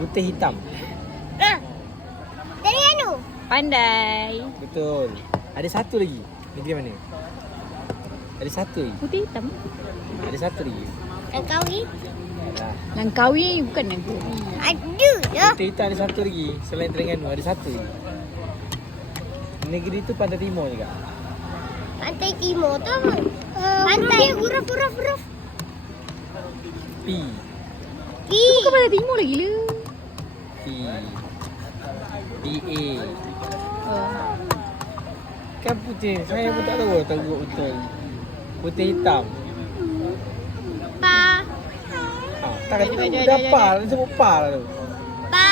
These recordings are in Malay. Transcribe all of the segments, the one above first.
Putih hitam. Dari anu. Pandai. Betul. Ada satu lagi. Negeri mana? Ada satu lagi. Putih hitam. Ada satu lagi. Langkawi. Alah. Langkawi bukan negeri. Ada lah. Putih hitam ada satu lagi. Selain Terengganu ada satu lagi. Negeri tu Pantai Timur juga. Pantai Timur tu apa? Pantai huruf. P. P. Bukan Pantai Timur lagi lah. P. PA. Oh. Kan putih. Saya pun tak tahu betul. Putih hitam. Pa. Tak kata Jom, jom, dah jom, par. Dia sebut par tu. Pa.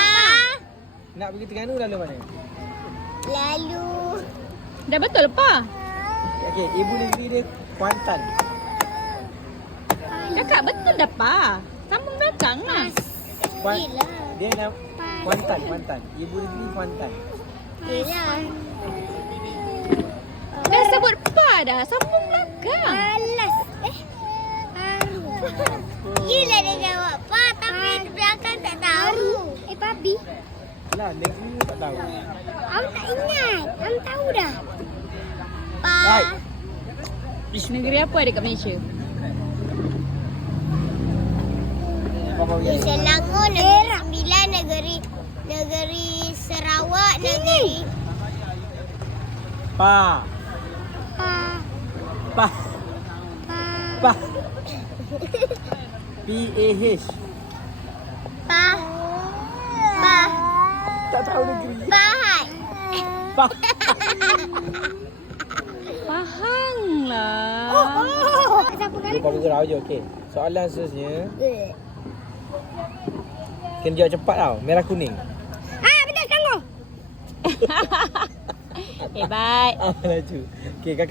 Nak pergi Terengganu lalu mana? Lalu. Dah betul apa? Okey, ibu negeri dia Kuantan. Cakap betul dah pa. Sambung belakang lah. Yelah. Dia nak Kuantan. Ibu negeri Kuantan. Yelah. Dah sebut pa dah. Sambung belakang. Alas. Yelah dia jawab pa. Tapi di belakang tak tahu. Papi. Lah, negeri ni tak tahu. Am tak ingat. Am tahu dah. Pa. Right. Negeri apa ada kat Malaysia? Di Selangor, Negeri Sembilan, negeri Sarawak, negeri Pa. Pa. PAH. Pa. Tak tahu negeri. Pahal. Pa. Pahang lah. Siapa kali? Lupa bergerak je, okey. Soalan seterusnya. Kena jawab cepat tau. Merah kuning. Betul Selangor. Hebat. Laju. Okey, kakak.